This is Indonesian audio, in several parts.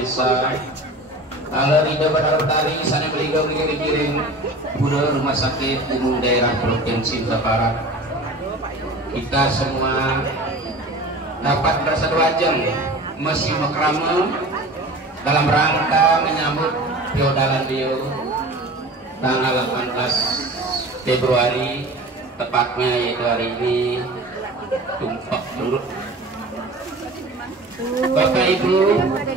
Maha Esa. Allah ridho Badarutari sana beliau dikirim Pura Rumah Sakit Umum Daerah Provinsi Jawa Barat. Kita semua dapat berseduajeng masih makrama dalam rangka menyambut feodalan beliau tanggal 18 Februari tepatnya yaitu hari ini tumpah turut. Bapak Ibu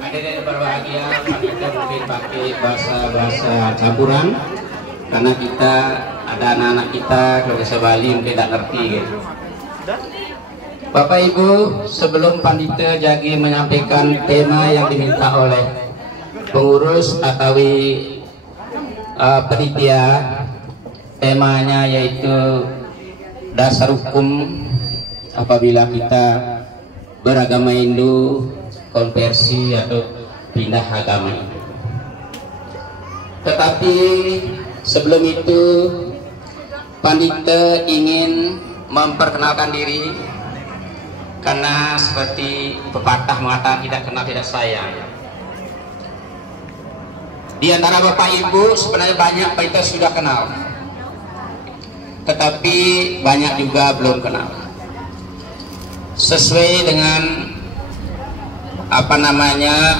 hadirin berbahagia, kita mungkin pakai bahasa campuran karena kita ada anak-anak kita kalau bahasa Bali mungkin tidak ngerti gitu. Bapak Ibu, sebelum Pandita Jagi menyampaikan tema yang diminta oleh pengurus atau panitia, temanya yaitu dasar hukum apabila kita beragama Hindu, konversi atau pindah agama. Tetapi sebelum itu Pandita ingin memperkenalkan diri karena seperti pepatah mengatakan tidak kenal tidak sayang. Di antara Bapak Ibu sebenarnya banyak Pandita sudah kenal, tetapi banyak juga belum kenal. Sesuai dengan apa namanya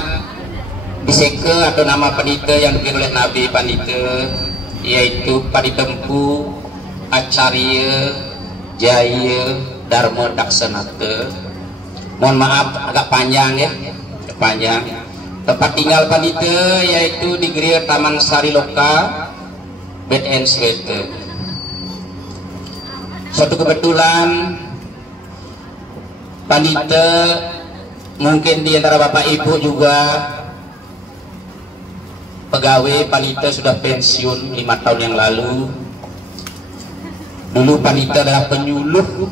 biseke atau nama Pandita yang diberi oleh Nabi Pandita, yaitu Pandita Empu Acarya Jaya Dharma Daksanata. Mohon maaf agak panjang ya, panjang. Tempat tinggal Pandita yaitu di Geria Taman Sariloka, Bed and Sweater. Suatu kebetulan Pandita mungkin di antara Bapak Ibu juga pegawai Pandita sudah pensiun 5 tahun yang lalu. Dulu Pandita adalah penyuluh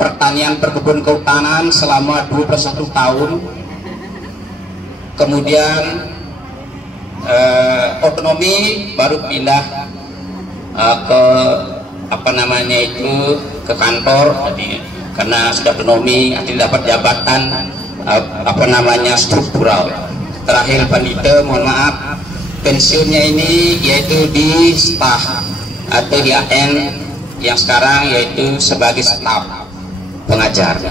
pertanian perkebunan kehutanan selama 21 tahun. Kemudian otonomi baru pindah ke apa namanya itu ke kantor. Jadi karena sudah otonomi artinya dapat jabatan apa namanya struktural. Terakhir Pandita mohon maaf pensiunnya ini yaitu di staf atau di AN yang sekarang yaitu sebagai staf pengajar.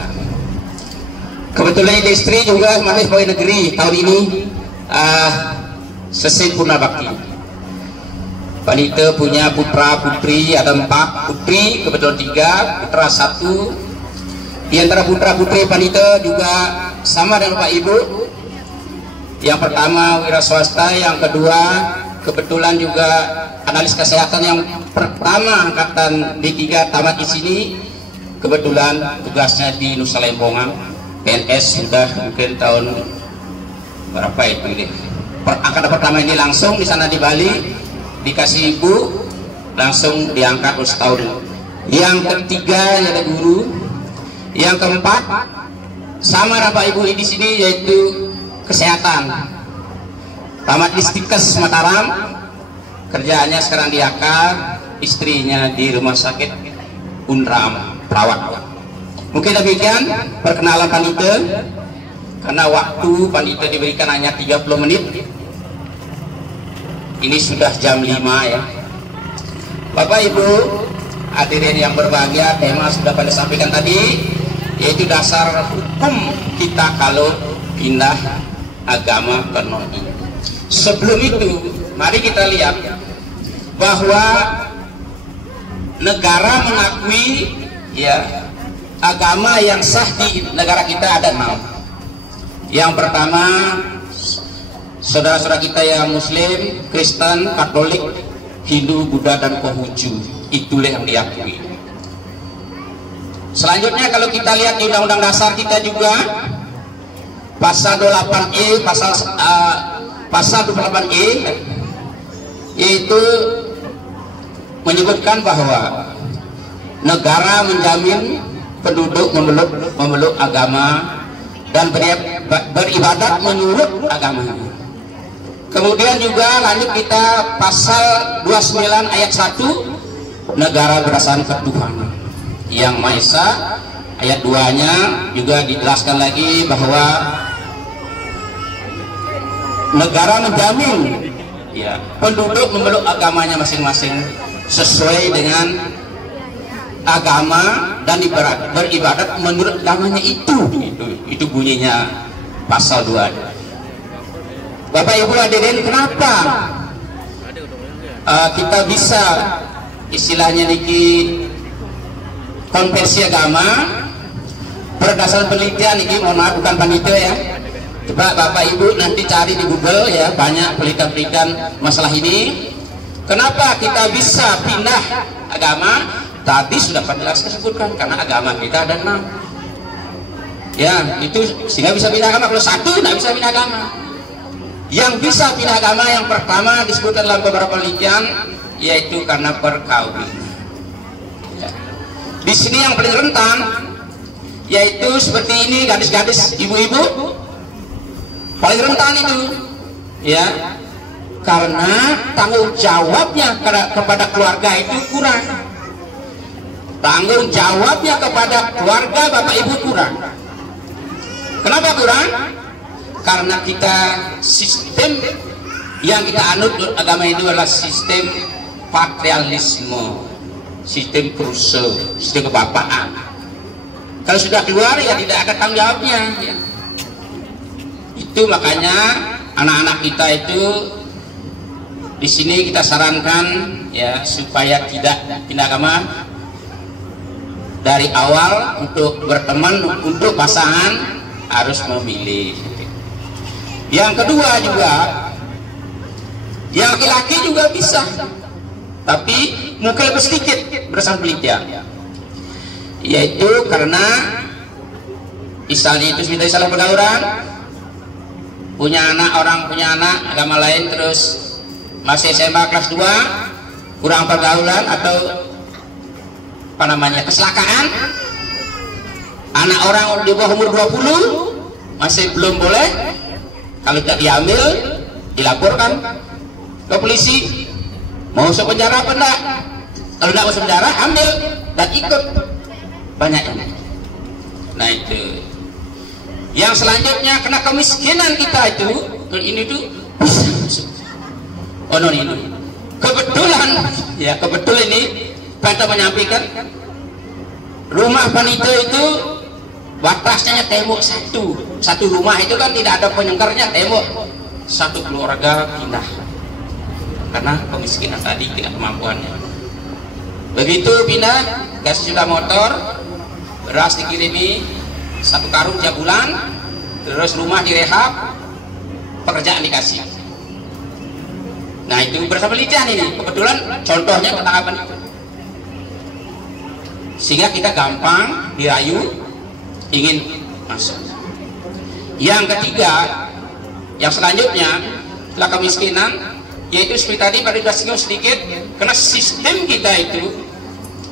Kebetulan istri juga masih pegawai negeri tahun ini sesin purna bakti. Pandita punya putra putri ada 4 putri, kebetulan 3 putra 1. Di antara putra putri Pandita juga sama dengan Bapak Ibu. Yang pertama wira swasta, yang kedua kebetulan juga analis kesehatan yang pertama angkatan D3 tamat di sini. Kebetulan tugasnya di Nusa Lembongan, PNS sudah mungkin tahun berapa itu deh. Angkatan pertama ini langsung di sana di Bali dikasih ibu langsung diangkat setahun. Yang ketiga ada guru. Yang keempat sama Bapak Ibu di sini yaitu kesehatan. Tamat di Stikes Mataram, kerjaannya sekarang di Akar, istrinya di rumah sakit Unram perawat. Mungkin demikian perkenalan Pandita. Karena waktu Pandita diberikan hanya 30 menit. Ini sudah jam 5 ya. Bapak Ibu hadirin yang berbahagia, tema sudah pada sampaikan tadi, yaitu dasar hukum kita kalau pindah agama ke non-Hindu. Sebelum itu, mari kita lihat bahwa negara mengakui ya agama yang sah di negara kita ada 6. Yang pertama, saudara-saudara kita yang Muslim, Kristen, Katolik, Hindu, Buddha, dan Konghucu, itulah yang diakui. Selanjutnya kalau kita lihat di Undang-Undang Dasar kita juga pasal 28E, pasal 28E yaitu menyebutkan bahwa negara menjamin penduduk memeluk agama dan beribadat menurut agama. Kemudian juga lanjut kita pasal 29 ayat 1, negara berdasarkan ketuhanan yang Maha Esa. Ayat 2-nya juga dijelaskan lagi bahwa negara menjamin ya penduduk memeluk agamanya masing-masing sesuai dengan agama dan beribadat menurut agamanya itu bunyinya pasal 2. Bapak Ibu hadirin, kenapa kita bisa istilahnya niki konversi agama berdasarkan penelitian ini? Mohon maaf bukan panitia ya, coba Bapak Ibu nanti cari di Google ya, banyak penelitian masalah ini. Kenapa kita bisa pindah agama? Tadi sudah Pak sebutkan, karena agama kita ada 6 ya, itu sehingga bisa pindah agama. Kalau 1 tidak bisa pindah agama. Yang bisa pindah agama yang pertama disebutkan dalam beberapa penelitian yaitu karena perkawinan ya. Di sini yang paling rentan yaitu seperti ini, gadis-gadis, ibu-ibu paling rentan itu ya, karena tanggung jawabnya kepada keluarga itu kurang. Tanggung jawabnya kepada keluarga Bapak Ibu kurang. Kenapa kurang? Karena kita sistem yang kita anut agama itu adalah sistem patrialisme, sistem Kruse, sistem kebapaan. Kalau sudah keluar ya tidak ada tanggung jawabnya ya. Itu makanya anak-anak kita itu di sini kita sarankan ya supaya tidak pindah agama dari awal. Untuk berteman, untuk pasangan harus memilih. Yang kedua juga, yang laki-laki juga bisa, tapi mungkin lebih sedikit berdasarkan penelitian, yaitu karena misalnya itu sudah salah pergaulan, punya anak, orang punya anak agama lain, terus masih SMA kelas 2, kurang pergaulan atau apa namanya kecelakaan, anak orang di bawah umur 20 masih belum boleh, kalau tidak diambil dilaporkan ke polisi, mau masuk penjara apa enggak? Kalau enggak masuk penjara ambil dan ikut, banyak yang. Nah itu yang selanjutnya, kena kemiskinan kita itu ini tuh oh no, ini kebetulan ya, kebetulan ini Panta menyampaikan rumah panitia itu batasnya tembok satu rumah itu kan tidak ada penyengkarnya, tembok satu keluarga pindah karena kemiskinan tadi, tidak kemampuannya. Begitu pindah, kasih sudah motor, beras dikirimi 1 karung tiap bulan, terus rumah direhab, pekerjaan dikasih. Nah itu bersama penelitian ini, kebetulan contohnya ketangkapan itu, sehingga kita gampang dirayu ingin masuk. Yang ketiga, yang selanjutnya setelah kemiskinan, yaitu seperti tadi pada sudah sedikit, karena sistem kita itu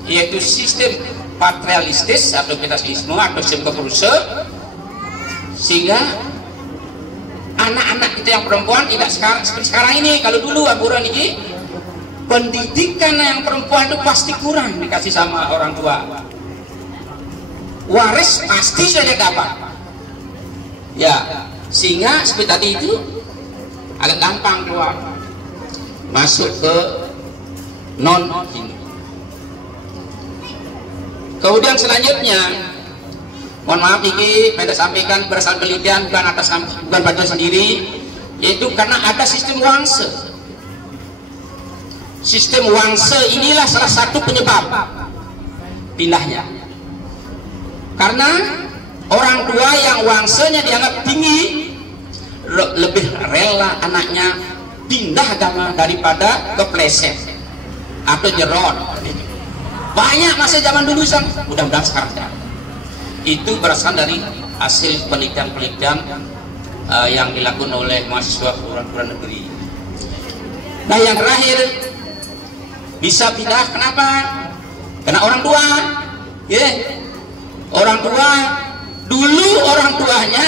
yaitu sistem patrialistis atau kapitalisme atau sistem kekurse, sehingga anak-anak kita yang perempuan tidak seperti sekarang ini. Kalau dulu aburan ini pendidikan yang perempuan itu pasti kurang dikasih sama orang tua, waris pasti saja dapat ya, sehingga seperti tadi itu agak gampang keluar masuk ke non Hindu. Kemudian selanjutnya, mohon maaf ini saya sampaikan berdasarkan penelitian, bukan pada sendiri, yaitu karena ada sistem wangse. Sistem wangse inilah salah satu penyebab pindahnya, karena orang tua yang wangsenya dianggap tinggi lebih rela anaknya pindah agama daripada kepleset atau jeron. Banyak masa zaman dulu, mudah-mudahan sekarang tidak. Itu berdasarkan dari hasil penelitian-penelitian yang dilakukan oleh mahasiswa perguruan negeri. Nah yang terakhir, bisa pindah kenapa? Karena orang tua ya, orang tua dulu orang tuanya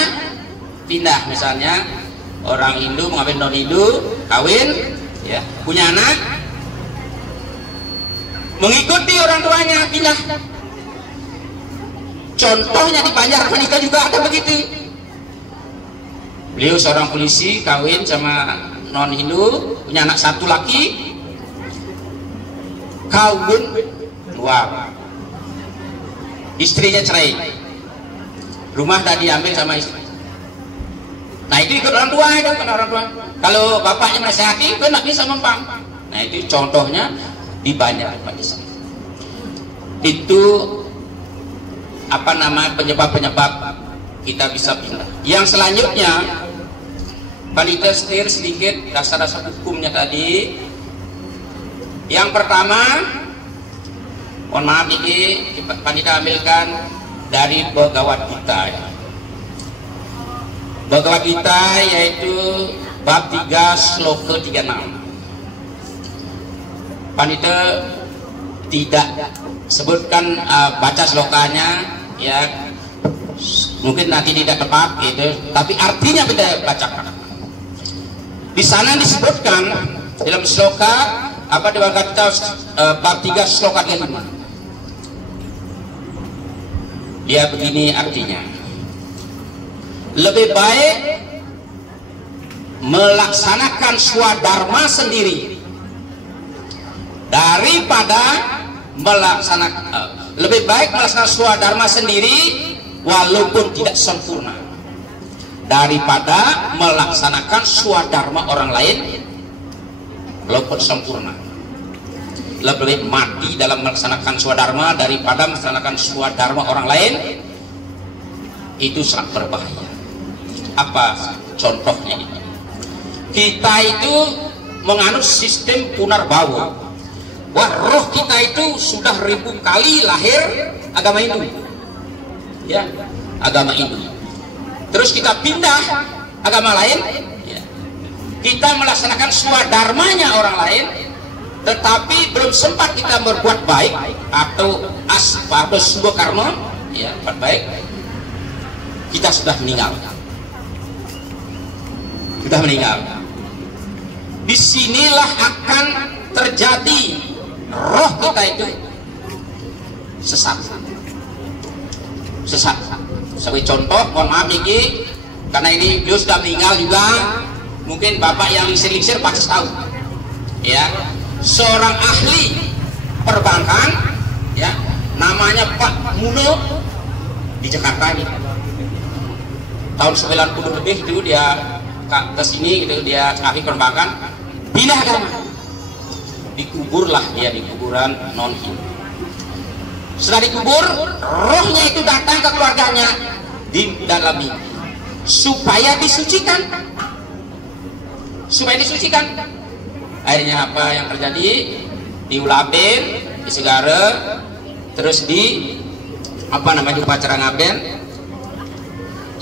pindah, misalnya orang Hindu mengambil non Hindu, kawin ya, punya anak, mengikuti orang tuanya pindah. Contohnya di Banjar menikah juga ada begitu. Beliau seorang polisi, kawin sama non Hindu, punya anak satu laki, kawin luar, istrinya cerai, rumah dah diambil sama istri. Nah itu ikut orang tua, itu kan orang tua. Kalau bapaknya menasihati, kan nggak bisa mempang. Nah itu contohnya di banyak desa. Itu apa nama penyebab-penyebab kita bisa pindah. Yang selanjutnya, Panitia setir sedikit dasar-dasar hukumnya tadi. Yang pertama, mohon maaf ini Panitia ambilkan dari Bhagavad Gita. Bhagavad Gita yaitu bab 3 sloka 36. Panitia tidak sebutkan baca slokanya, ya mungkin nanti tidak tepat gitu, tapi artinya kita bacakan. Di sana disebutkan dalam sloka apa di Bhagavad Gita bab 3 sloka 5. Dia begini artinya. Lebih baik melaksanakan swadharma sendiri daripada lebih baik melaksanakan swadharma sendiri walaupun tidak sempurna daripada melaksanakan swadharma orang lain walaupun sempurna. Lebih baik mati dalam melaksanakan swadharma daripada melaksanakan swadharma orang lain. Itu sangat berbahaya. Apa contohnya ini? Kita itu menganut sistem punarbawa. Wah, roh kita itu sudah 1000 kali lahir agama Hindu, ya, agama Hindu. Terus kita pindah agama lain, ya. Kita melaksanakan swadharmanya orang lain, tetapi belum sempat kita berbuat baik atau sebuah karma, ya, berbuat baik, kita sudah meninggal. Sudah meninggal. Disinilah akan terjadi roh kita itu sesat. Sebagai contoh, mohon maaf Niki, karena ini beliau sudah meninggal juga, mungkin bapak yang lingsir-lingsir pasti tahu, ya, seorang ahli perbankan, ya, namanya Pak Muno di Jakarta ini. Tahun 90 lebih itu dia ke sini gitu, dia ahli perbankan, pindah agama, dikuburlah dia di kuburan non Hindu. Setelah dikubur, rohnya itu datang ke keluarganya di dalam mimpi supaya disucikan, akhirnya apa yang terjadi? Diulapin, disegara, terus di apa namanya upacara ngaben,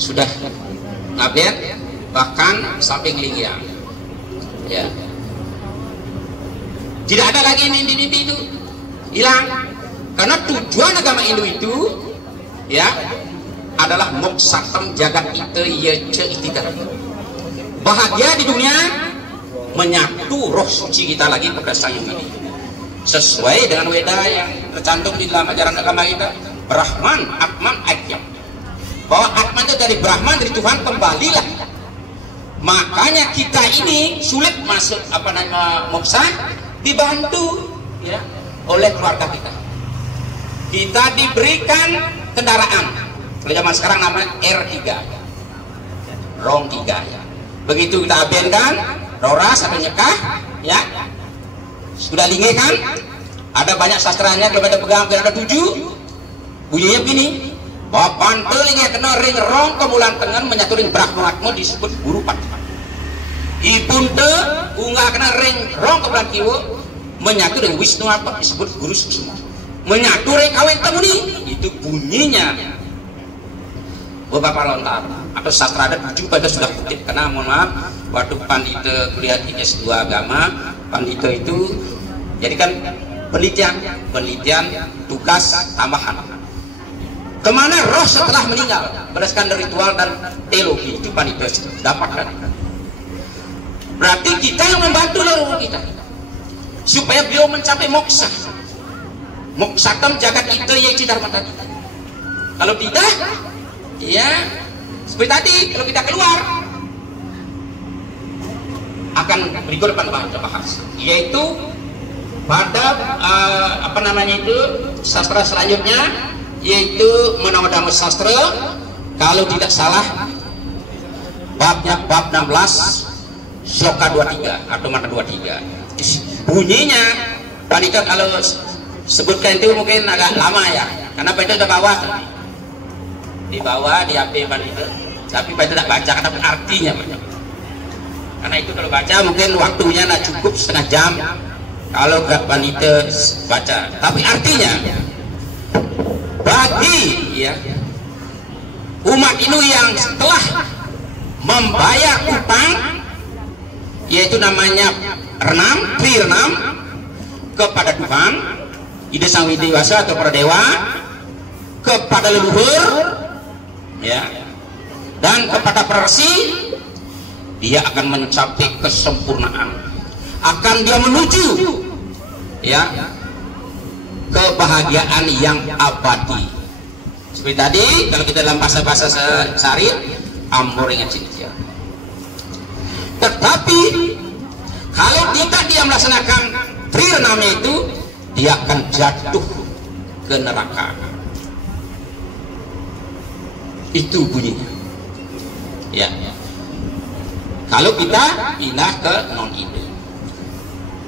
sudah ngaben bahkan sampai ngelingiang, ya, tidak ada lagi mimpi-mimpi itu, hilang. Karena tujuan agama Hindu itu, ya, adalah moksatam jagat ite yeche itidar, bahagia di dunia, menyatu roh suci kita lagi kepada Sang Yang Adi, sesuai dengan Weda yang tercantum di dalam ajaran agama kita, Brahman, Atman, Aikyam, bahwa Atman itu dari Brahman, dari Tuhan, kembalilah. Makanya kita ini sulit masuk apa namanya moksa, dibantu, ya, oleh keluarga kita. Kita diberikan kendaraan, kalau zaman sekarang namanya R3, Rong 3, ya. Begitu kita abenkan, roras atau nyekah, ya, sudah lingekan, ada banyak sastranya, kalau ada pegang, ada 7, bunyinya begini, bahwa pantelingnya kena ring rong kemulan tengen menyatu ring Brahmatma disebut guru pat. Ibunte unggah kena ring rong kemulan kiwo menyatu ring Wisnu apa disebut guru Susuma. Menyatu ring kawin temuni itu bunyinya beberapa lontar atau sastra adat 7 pada sudah kutip. Karena mohon maaf, waktu Pandita kuliah di S2 agama, Pandita itu jadikan penelitian tugas tambahan kemana roh setelah meninggal berdasarkan ritual dan teologi, itu Pandita dapatkan. Berarti kita yang membantu roh kita supaya beliau mencapai moksa. Moksatam jagat ite yaitu dharma tadi. Kalau tidak, ya seperti tadi, kalau kita keluar akan berikut kita bahas, yaitu pada apa namanya itu sastra selanjutnya, yaitu Manawdharma Sastra, kalau tidak salah babnya bab 16 sloka 23 atau mata 23. Bunyinya panitia kalau sebutkan itu mungkin agak lama ya, karena panitia sudah bawah di bawah di HP panitia, tapi panitia tidak baca karena artinya banyak. Karena itu kalau baca mungkin waktunya tidak cukup setengah jam kalau gak panitia baca, tapi artinya bagi ya umat ini yang telah membayar utang, yaitu namanya renam kepada Tuhan, Ida Sang Widiwasa atau para dewa, kepada leluhur ya, dan kepada para resi, dia akan mencapai kesempurnaan, akan dia menuju ya kebahagiaan yang abadi. Seperti tadi kalau kita dalam bahasa sehari amboringan cinta. Tetapi kalau tidak dia melaksanakan trinama itu, dia akan jatuh ke neraka. Itu bunyinya ya. Kalau kita pindah ke non ini,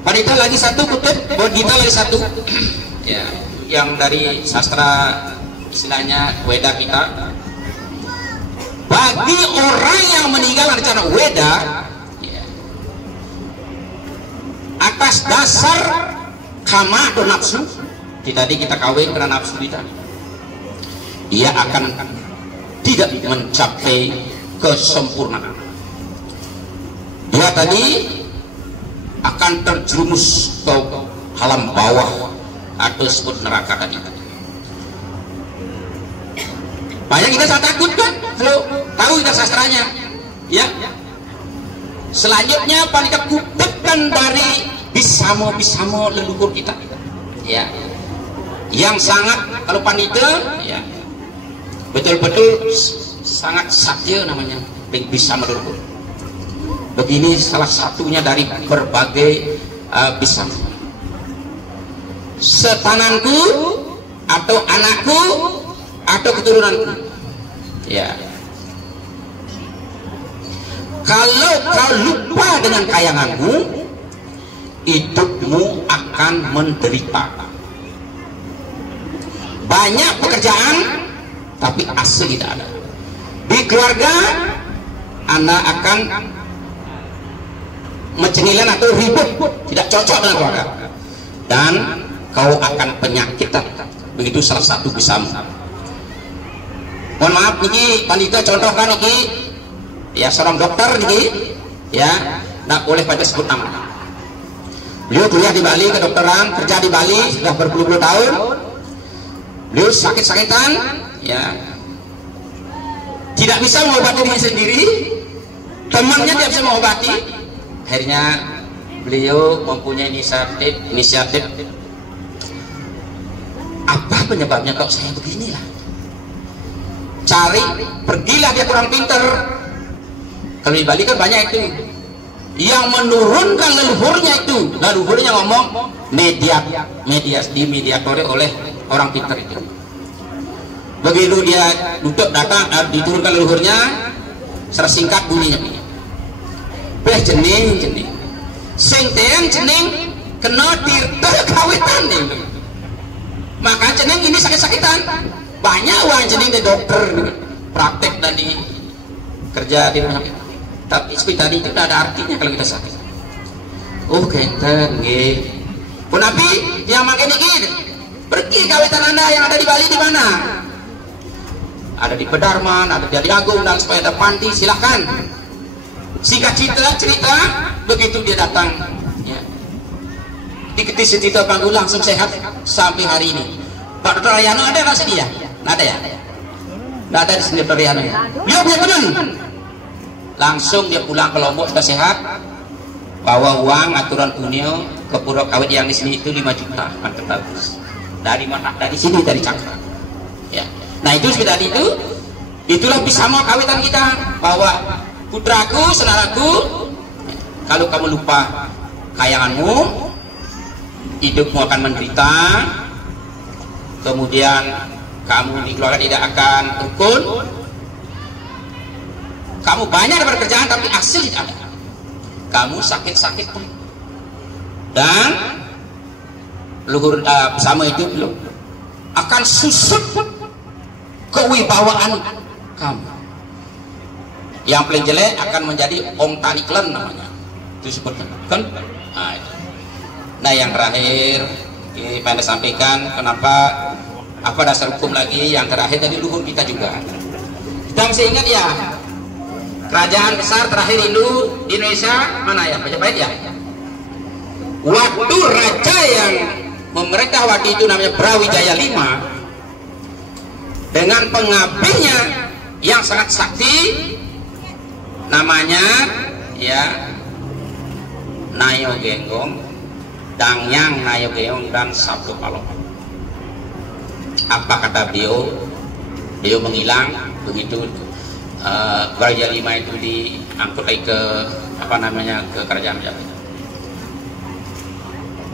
Padita lagi satu kutip, Bodhita lagi satu ya, yang dari sastra istilahnya Weda kita. Bagi orang yang meninggal rencana Weda ya, atas dasar kama atau nafsu, tadi kita kawin karena nafsu kita, ia akan tidak mencapai kesempurnaan. Dia tadi akan terjerumus ke alam bawah atau disebut neraka tadi. Banyak kita sangat takut kan kalau tahu kita sastranya ya. Selanjutnya panika kutipkan dari bisamo leluhur kita ya, yang sangat kalau panitia ya betul-betul sangat satya namanya bisamo leluhur. Begini salah satunya dari berbagai bisamo. Setananku atau anakku atau keturunanku ya, kalau kau lupa dengan kayanganmu, hidupmu akan menderita. Banyak pekerjaan tapi asli tidak ada. Di keluarga Anda akan mecengilan atau ribut, tidak cocok dengan keluarga, dan kau akan penyakitan. Begitu salah satu bisamo. Mohon maaf niki panitia contohkan niki ya, seorang dokter niki ya, tidak boleh pada sebut nama. Beliau kuliah di Bali, kedokteran, kerja di Bali sudah berpuluh-puluh tahun. Beliau sakit-sakitan ya, tidak bisa mengobati diri sendiri, temannya tidak bisa mengobati. Akhirnya beliau mempunyai inisiatif apa penyebabnya kok saya beginilah, pergilah dia kurang pinter. Kalau di Bali kan banyak itu yang menurunkan leluhurnya, itu leluhurnya ngomong dimediatori oleh orang pinter itu. Begitu dia duduk datang diturunkan leluhurnya, sersingkat bunyinya beh jening sing tean jening kena tirta kawitan nih, maka jening ini sakit-sakitan. Banyak uang jening di dokter praktek dan di kerja di rumah sakit, tapi seperti tadi itu tidak ada artinya kalau kita sakit. Oh kenten nggih pun nabi yang makin ini pergi kawitan Anda yang ada di Bali di mana? Ada di Pedarman, ada di Agung, dan supaya ada panti, silahkan singkat cerita begitu dia datang ya, diketis cerita panggul langsung sehat sampai hari ini. Pak Dr. Ayano ada nggak sih dia? Nggak ada ya? Nggak ada di sini Dr. Ayano ya? Dia punya teman, langsung dia pulang ke Lombok sudah sehat, bawa uang aturan punio ke pura kawit yang di sini itu 5 juta, mantap bagus. Dari mana? Dari sini, dari Cakra ya. Nah itu seperti itu, itulah bisamo kawitan kita, bahwa putraku, saudaraku, kalau kamu lupa kayanganmu, hidupmu akan menderita, kemudian kamu di keluarga tidak akan rukun, kamu banyak dapat kerjaan tapi hasil tidak ada, kamu sakit-sakit pun, dan luhur bersama itu belum akan susut kewibawaan kamu. Yang paling jelek akan menjadi Om Taniklen namanya, itu sebutkan kan. Nah yang terakhir pengen sampaikan, kenapa, apa dasar hukum lagi yang terakhir dari luhur kita juga. Kita masih ingat ya, kerajaan besar terakhir itu di Indonesia mana ya, Majapahit ya. Waktu raja yang memerintah waktu itu namanya Brawijaya V dengan pengabdinya yang sangat sakti namanya ya Nayo Genggong, Dangyang Nayo Genggong dan Sabdo Palo. Apa kata beliau? Beliau menghilang begitu Brawijaya V itu diangkut lagi ke apa namanya, ke kerajaan Majapahit.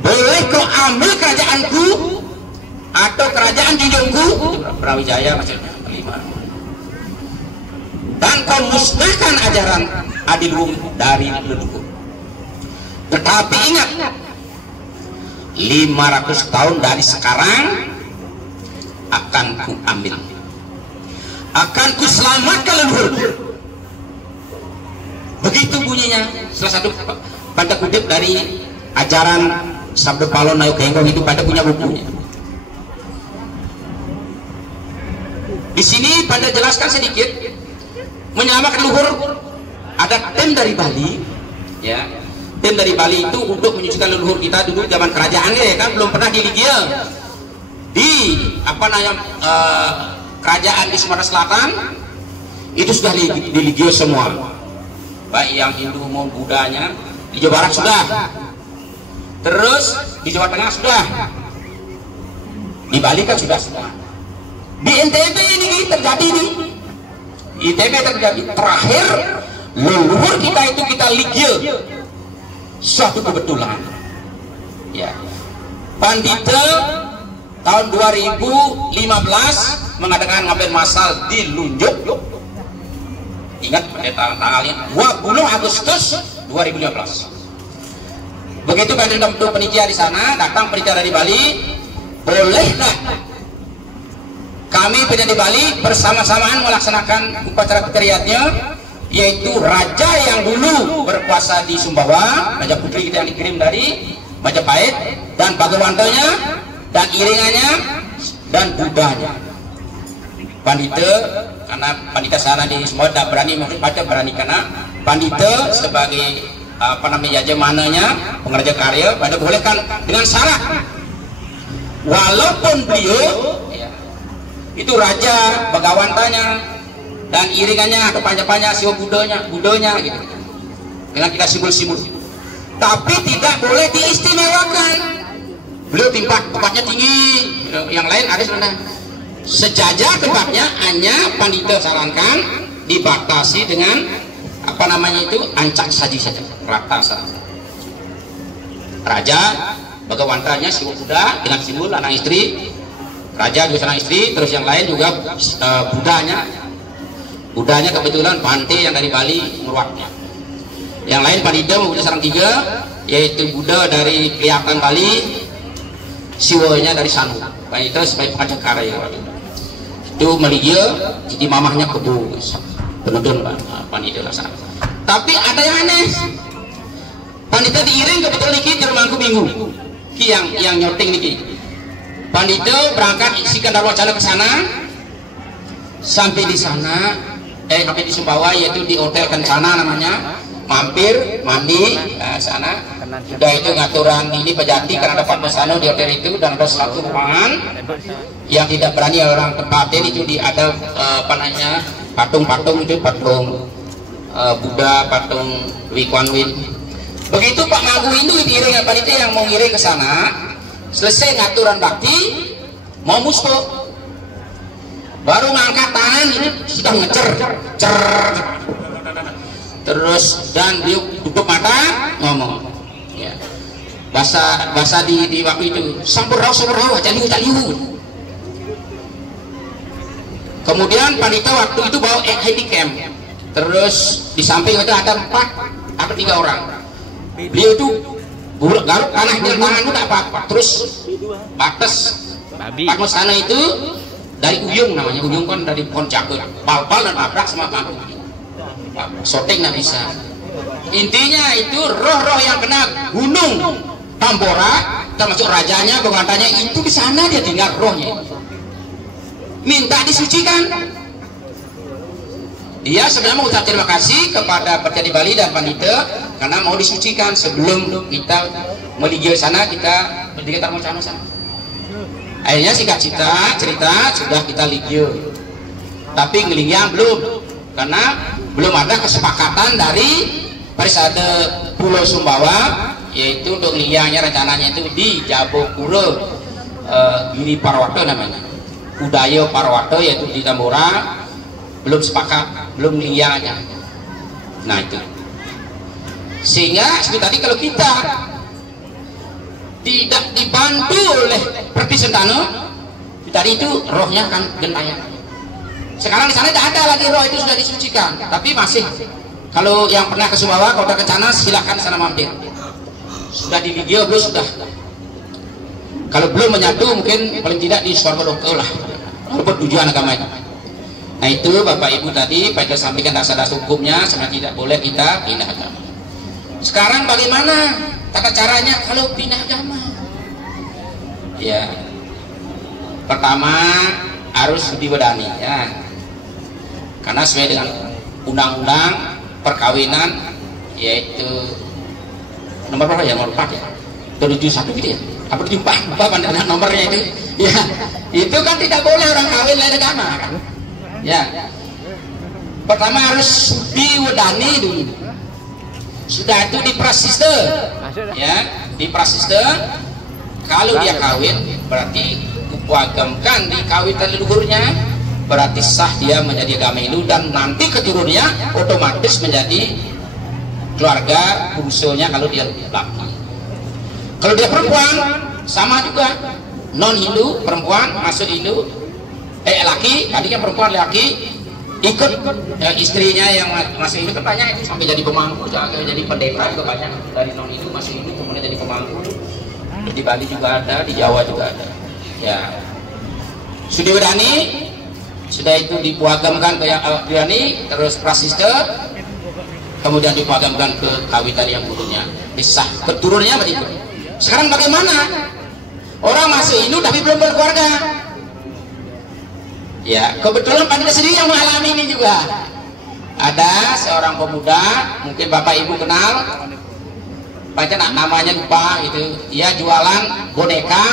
Boleh kau ambil kerajaanku atau kerajaan junjungku, Brawijaya maksudnya kelima, dan kau musnahkan ajaran Adiluhung dari leluhur. Tetapi ingat, 500 tahun dari sekarang akan ku ambil, akan ku selamatkan leluhur. Begitu bunyinya salah satu tanda kutip dari ajaran Sabdo Palo Nayo Genggong itu, pada punya bukunya. Di sini pada jelaskan sedikit menyelamatkan leluhur. Ada tim dari Bali, ya, tim dari Bali itu untuk menyucikan leluhur kita dulu zaman kerajaan ya kan, belum pernah diligio di apa namanya kerajaan di Sumatera Selatan itu sudah diligio semua, baik yang Hindu maupun Budanya. Di Jawa Barat sudah, terus di Jawa Tengah sudah, di Bali kan sudah. Di NTB ini terjadi, di ITB terjadi. Terakhir leluhur kita itu kita ligil, suatu kebetulan ya. Pandita tahun 2015 mengadakan ngambil masal di Lunjuk, ingat pada tanggalnya 20 Agustus 2015. Begitu kan ada penitia di sana, datang penitia dari Bali, bolehkah kami penitia di Bali bersama-samaan melaksanakan upacara peteriatnya, yaitu raja yang dulu berkuasa di Sumbawa, Raja Putri kita yang dikirim dari Majapahit, dan Bagawantonya dan iringannya dan Budanya. Pandita, karena pandita sana di semua tidak berani, mungkin baca berani karena pandita sebagai apa namanya jajamananya, pengerja karya, pada bolehkan dengan syarat walaupun beliau ya, itu raja, Bagawantanya dan iringannya atau panjang-panjang siwa budanya gitu, dengan kita simbol-simbol, tapi tidak boleh diistimewakan. Beliau tempatnya tinggi, yang lain ada sebenarnya sejajar tempatnya, hanya pandita sarankan dibatasi dengan apa namanya itu ancak saji saja, rata saja. Raja, Bagawantanya, siwa buda dengan simbol anak istri, raja juga anak istri, terus yang lain juga budanya kebetulan Pante yang dari Bali meruatnya. Yang lain pandita mempunyai sarang 3, yaitu Buddha dari kelihatan Bali, siwanya dari Sanu. Pandita sebagai pengajar karya itu meligio, jadi mamahnya kebu penonton pandita lah sana. Tapi ada yang aneh, pandita diiring kebetulan niki di rumahku minggu yang nyoting niki. Pandita berangkat isikan darwacana ke sana, sampai di sana sampai di Sumbawa, yaitu di hotel Kencana namanya, mampir mandi sana. Sudah itu ngaturan ini pejati karena dapat pesanan di hotel itu, dan ada satu ruangan yang tidak berani orang tempatin itu ada apa namanya patung-patung itu, patung Buddha, patung Wikuan Win. Begitu Pak Magu itu diiring panitia yang mau ngiring ke sana, selesai ngaturan bakti mau musko, baru ngangkat tangan ini sudah ngecer, terus dan beliau tutup mata ngomong, ya. Bahasa di waktu itu samperau caliu. Kemudian panitia waktu itu bawa handycam, terus di samping itu ada 4 atau 3 orang. Beliau itu garuk tanah di tangan itu tak apa-apa, terus batas Pak sana itu dari Uyung, namanya Uyung kan dari Poncaku, pal-pal dan abrak sama Pak Soteng nggak bisa. Intinya itu roh-roh yang kena gunung Tambora, termasuk rajanya, pengantanya itu di sana dia tinggal rohnya. Minta disucikan. Dia sebenarnya mengucap terima kasih kepada Percaya di Bali dan panitia karena mau disucikan sebelum kita meligio sana, kita bertiga mau sana. Akhirnya singkat cerita sudah kita ligio, tapi ngelingyang belum, karena belum ada kesepakatan dari Parisade Pulau Sumbawa, yaitu untuk ngelingyangnya rencananya itu di Jabokuro Giri Parwato namanya, Udayo Parwato, yaitu di Tambora. Belum sepakat, belum ngelingyangnya. Nah itu, sehingga seperti tadi kalau kita tidak dibantu oleh Pertisentano, tadi itu rohnya akan gentayangan. Sekarang di sana tidak ada lagi roh itu, sudah disucikan. Tapi masih, kalau yang pernah ke Sumbawa, kalau ke sana silahkan sana mampir. Sudah di video belum? Sudah. Kalau belum menyatu, mungkin paling tidak di Swarga Loka lah, walaupun tujuan agamanya. Nah itu Bapak Ibu tadi pada sampaikan dasar-dasar hukumnya, sebenarnya tidak boleh kita pindah agama. Sekarang bagaimana tata caranya kalau pindah agama? Ya, pertama harus diwedani ya, karena sesuai dengan undang-undang perkawinan, yaitu nomor berapa ya, nomor 4 ya, 71 gitu ya, apa 74 pandangan nomornya itu ya. Itu kan tidak boleh orang kawin lain agama kan ya. Pertama harus diwedani dulu, sudah itu di prasiste ya, di prasiste. Kalau dia kawin berarti kuagamkan di kawitan leluhurnya, berarti sah dia menjadi agama Hindu, dan nanti keturunannya otomatis menjadi keluarga bungsunya kalau dia laki. Kalau dia perempuan sama juga, non Hindu perempuan masuk Hindu, laki tadi kan perempuan laki ikut istrinya yang masih Hindu kan banyak itu, sampai jadi pemangku, jadi pendeta juga banyak dari non Hindu masih Hindu kemudian jadi pemangku. Di Bali juga ada, di Jawa juga ada ya. Sudah wedani, sudah itu dipuagamkan ke yang wedani, terus prasiste, kemudian dipuagamkan ke kawitan yang dulunya, disah keturunannya begitu. Sekarang bagaimana? Orang masih Hindu tapi belum berkeluarga ya. Kebetulan panitia sendiri yang mengalami ini juga. Ada seorang pemuda, mungkin Bapak Ibu kenal, namanya lupa gitu. Dia jualan boneka,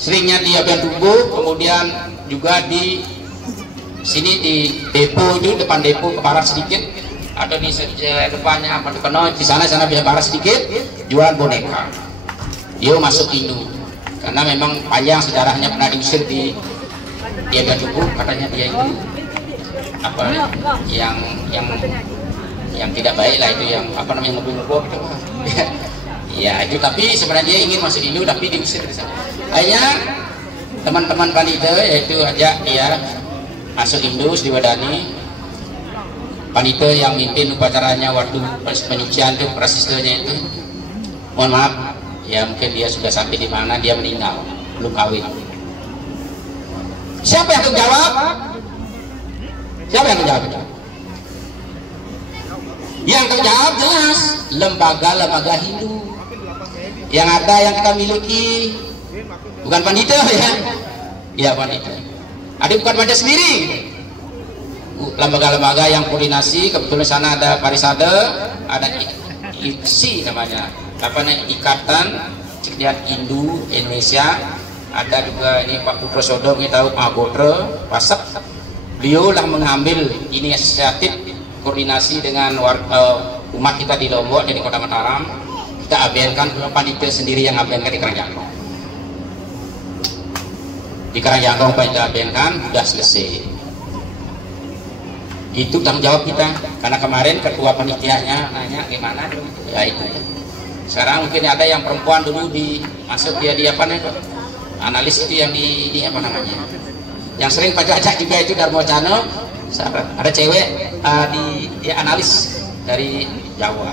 seringnya dia band tubuh, kemudian juga di sini di depo itu, depan depo ke barat sedikit, atau di depannya apa di sana bisa barat sedikit, jualan boneka. Dia masuk Hindu karena memang panjang sejarahnya, pernah diusir di dia band tubuh, katanya dia itu apa yang tidak baik lah itu, yang apa namanya ngebul-ngebul gitu. Ya itu, tapi sebenarnya dia ingin masuk Hindu tapi diusir di sana. Akhirnya teman-teman panitia yaitu ajak dia masuk Hindu, diwadani. Panitia yang mimpin upacaranya waktu penyucian itu, prasistenya itu, mohon maaf ya, mungkin dia sudah sampai di mana, dia meninggal belum kawin. Siapa yang akan jawab? Siapa yang akan jawab? Yang terjawab jelas lembaga-lembaga Hindu yang ada, yang kita miliki, bukan panitia ya. Ya panitia. Ada bukan panitia sendiri. Lembaga-lembaga yang koordinasi, kebetulan sana ada Parisade, ada IKSI namanya, apa namanya, Ikatan Cekdiat Hindu Indonesia. Ada juga ini Pak Putra Sodong, kita tahu Pak Gotre, Pasek. Beliau lah mengambil inisiatif koordinasi dengan umat kita di Lombok, di Kota Mataram. Kita abenkan panitia sendiri yang abenkan di Karangjangkong. Di Karangjangkong kita abenkan, sudah selesai. Itu tanggung jawab kita, karena kemarin ketua panitianya nanya gimana ya itu. Sekarang mungkin ada yang perempuan dulu masuk dia di apa nih, analis itu yang di apa namanya, yang sering pajak juga itu Darmo Cano, ada cewek dia analis dari Jawa,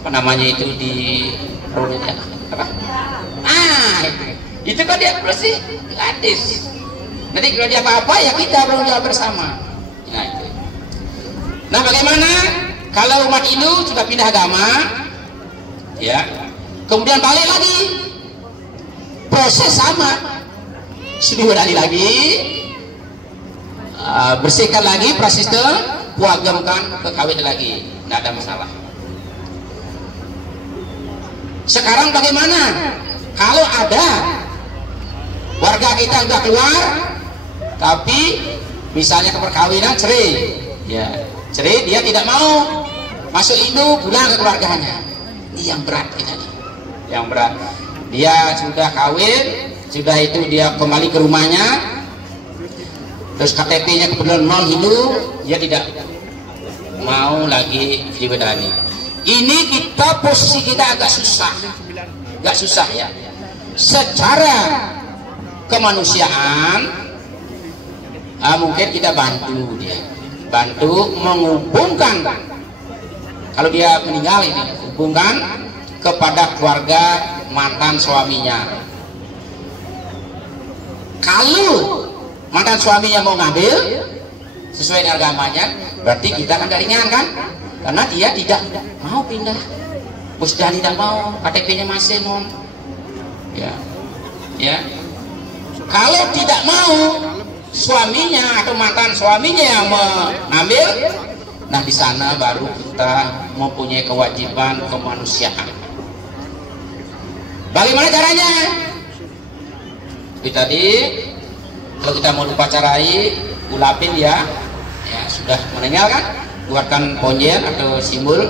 apa namanya itu di apa? Itu kan dia bersih gratis. Nanti kalau dia apa-apa ya kita bertanggung jawab bersama. Nah itu. Nah bagaimana kalau umat Hindu sudah pindah agama, ya, kemudian balik lagi, proses sama, diwadani lagi, bersihkan lagi prasistem, puagamkan ke kawin lagi, tidak ada masalah. Sekarang bagaimana kalau ada warga kita sudah keluar, tapi misalnya ke perkawinan cerai, ya cerai, dia tidak mau masuk Hindu, pulang ke keluarganya. Ini yang berat ini, yang berat. Dia sudah kawin, sudah itu dia kembali ke rumahnya, terus KTP-nya kebetulan non Hindu, dia tidak mau lagi diwedani. Ini kita posisi kita agak susah ya. Secara kemanusiaan, mungkin kita bantu dia, bantu menghubungkan. Kalau dia meninggal ini, hubungkan kepada keluarga mantan suaminya. Kalau mantan suaminya mau ngambil sesuai dengan agamanya, berarti kita kan gak ringan kan? Karena dia tidak mau pindah, sudah tidak mau, KTP-nya masih non, ya. Kalau tidak mau suaminya atau mantan suaminya yang mengambil, nah di sana baru kita mempunyai kewajiban kemanusiaan. Bagaimana caranya? Seperti tadi, kalau kita mau upacarai, ulapin ya sudah meninggal kan? Buatkan ponjen atau simbol,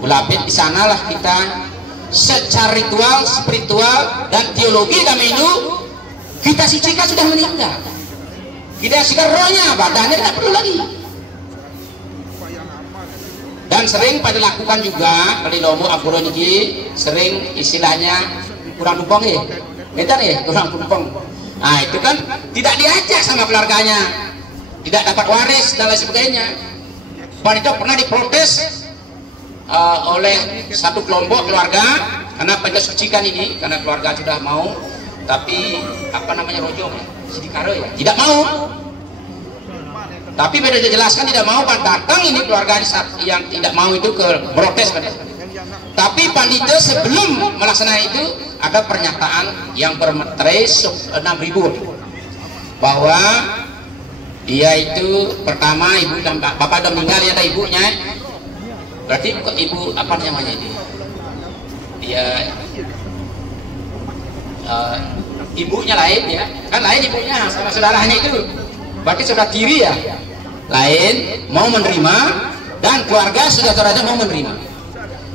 ulapin, di sanalah kita secara ritual, spiritual dan teologi kami itu kita sucikan sudah meninggal. Kita sucikan rohnya, badannya tidak perlu lagi. Dan sering pada lakukan juga kali lomo apuro niki, sering istilahnya kurang tumpeng ya, betul ya, kurang tumpeng. Nah itu kan tidak diajak sama keluarganya, tidak dapat waris dan lain sebagainya. Itu pernah diprotes oleh satu kelompok keluarga karena pensucikan ini, karena keluarga sudah mau, tapi apa namanya rojong ya, sidikaro ya, tidak mau. Tapi beda jelaskan tidak mau, datang ini keluarga yang tidak mau itu ke protes. Tapi pandita sebelum melaksanakan itu ada pernyataan yang bermeterai 6.000 bahwa dia itu pertama ibu dan bapak udah meninggal ya, ada ibunya, berarti ibu apa namanya ini, dia ibunya lain ya, kan lain ibunya sama saudaranya itu, berarti saudara tiri ya, lain mau menerima dan keluarga saudaranya mau menerima.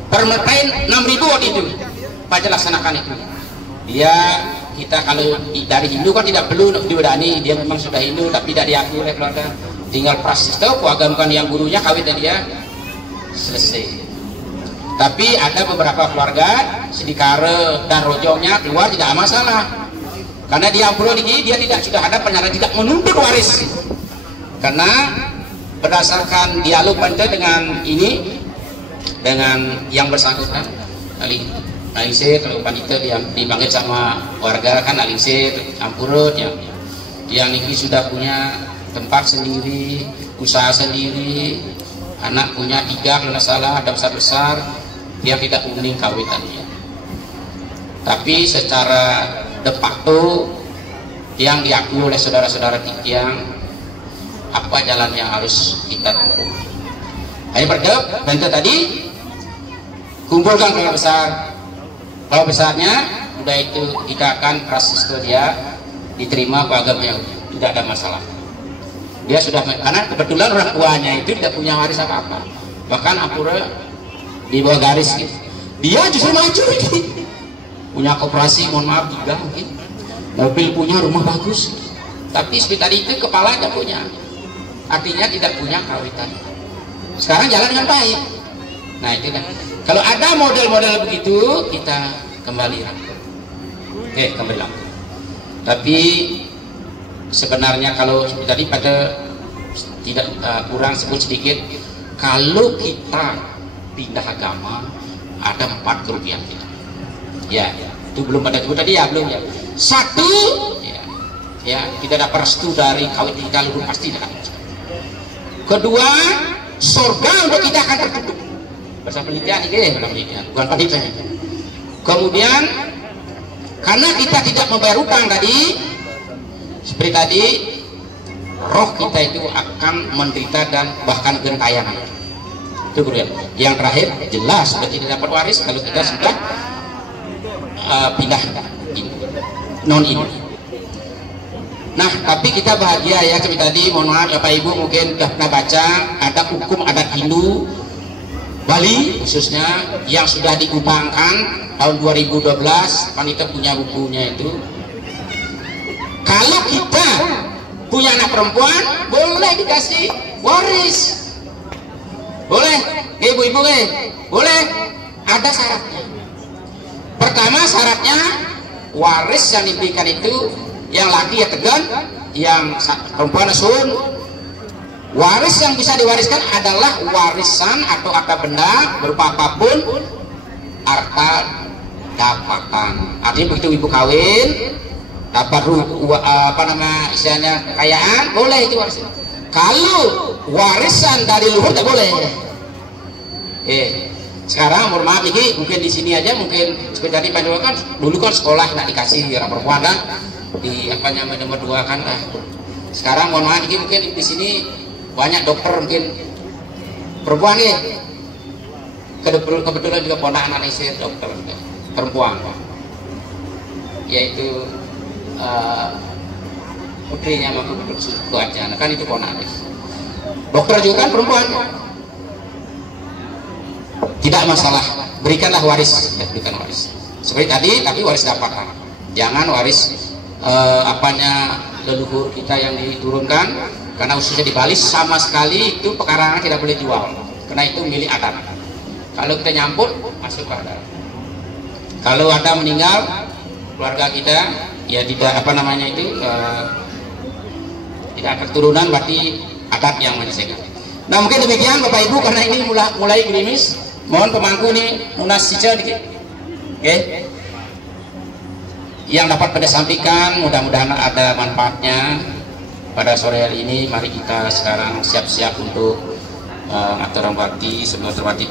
Permetain 6.000 waktu itu pada laksanakan itu. Kita kalau dari Hindu kan tidak perlu diwadani, dia memang sudah Hindu tapi tidak diakui oleh keluarga, tinggal prasista puagamkan yang gurunya, kawin dan dia selesai. Tapi ada beberapa keluarga sidikare dan rojongnya keluar tidak masalah, karena dia ampuro ini dia tidak sudah ada pernyataan tidak menuntut waris, karena berdasarkan dialog pantai dengan ini dengan yang bersangkutan Alingse, kalau panita yang dipanggil sama warga kan Alingse, Ampurut yang ini sudah punya tempat sendiri, usaha sendiri, anak punya 3 kalau tidak salah, ada besar-besar, dia tidak uning kawitannya. Tapi secara de facto yang diakui oleh saudara-saudara Tikiang, apa jalan yang harus kita tempuh? Hanya berdep, bantu tadi kumpulkan kalau besar. Kalau besarnya udah itu kita akan proses dia diterima agama yang tidak ada masalah. Dia sudah, karena kebetulan orang tuanya itu tidak punya waris apa-apa, bahkan Ampura di bawah garis gitu. Dia justru maju ini, punya koperasi, mohon maaf 3 mungkin, mobil punya, rumah bagus, tapi seperti tadi itu kepalanya punya. artinya tidak punya kawitan. Sekarang jalan dengan baik. Nah itu kan, kalau ada model-model begitu kita kembali rangkul. Oke, kembali rangkul. Tapi sebenarnya kalau seperti tadi pada tidak kurang sebut sedikit, kalau kita pindah agama ada 4 kerugian kita. Ya, itu belum pada itu tadi ya, belum ya. Satu, ya kita dapat restu dari kawin kita luhur pasti dapat. Kedua, surga untuk kita akan tertutup. Bahasa penelitian ini, bukan penelitian. Kemudian, karena kita tidak membayar utang tadi, seperti tadi, roh kita itu akan menderita dan bahkan gentayangan. Itu kemudian. Yang terakhir, jelas sudah tidak dapat waris kalau kita sudah pindah non ini. Nah, tapi kita bahagia ya seperti tadi. Mohon maaf Bapak Ibu mungkin sudah pernah baca ada hukum adat Hindu Bali khususnya yang sudah dikembangkan tahun 2012. Panitia punya bukunya itu. Kalau kita punya anak perempuan boleh dikasih waris, boleh ibu-ibu boleh, ada syaratnya. Pertama syaratnya waris yang diberikan itu yang laki ya tegan, yang perempuan sun. Waris yang bisa diwariskan adalah warisan atau harta benda berupa apapun, harta dapatan. Artinya begitu ibu kawin dapat istilahnya kekayaan, boleh itu warisan. Kalau warisan dari luhur tidak boleh. Sekarang mohon maaf ini mungkin di sini aja mungkin seperti tadi kan dulu kan sekolah nggak dikasih orang perempuan kan di nomor 2 kan lah. Sekarang mohon maaf ini mungkin di sini banyak dokter mungkin perempuan kebetulan juga ponakan anak istri dokter perempuan, yaitu putrinya mampu betul aja kan itu ponakan dokter juga kan perempuan. Tidak masalah, berikanlah waris, berikan waris. Seperti tadi, tapi waris dapatan. Jangan waris leluhur kita yang diturunkan, karena khususnya di Bali sama sekali itu pekarangan tidak boleh jual, karena itu milik adat. Kalau kita nyampur, masuk ke adat. Kalau ada meninggal keluarga kita, ya tidak tidak keturunan, berarti adat yang menyelesaikan. Nah mungkin demikian Bapak Ibu, karena ini mulai gerimis. Mohon pemangku nih munas sica dikit, yang dapat pada sampaikan mudah-mudahan ada manfaatnya pada sore hari ini. Mari kita sekarang siap-siap untuk aturan bakti sebelum terwati